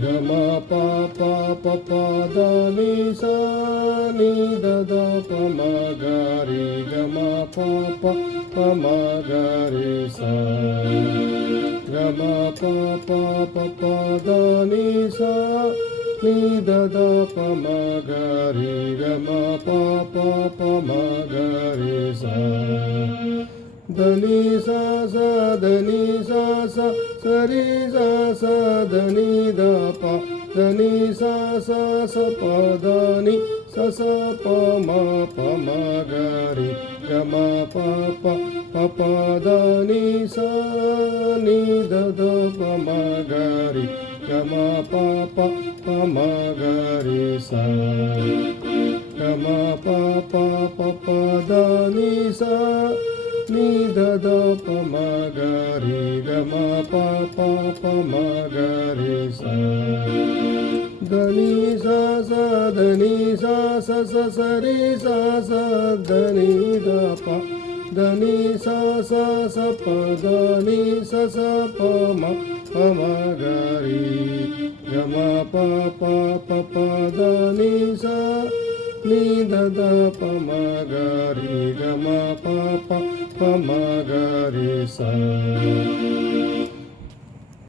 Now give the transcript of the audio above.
gama pa pa pa pa da ni sa ni da da pa ma ga re gama pa pa pa ma ga re sa gama pa pa pa pa da ni sa ni da da pa ma ga re gama pa pa pa ma ga re sa dani sa sa dani sa sa sari sa sa dani da pa dani sa sa sa pa dani sa sa pa ma ga re ga ma pa pa pa pa dani sa ni da da pa ma ga re ga ma pa pa pa ma ga re sa ga ma pa pa pa pa dani sa ni da da pa ma ga re ga ma pa pa pa ma ga re sa dani sa sa dani sa sa sa sa re sa sa dani da pa dani sa sa sa pa dani sa sa pa ma ga re ga ma pa pa pa pa dani sa ni da da pa ma ga re ga ma pa pa pa ma ga re sa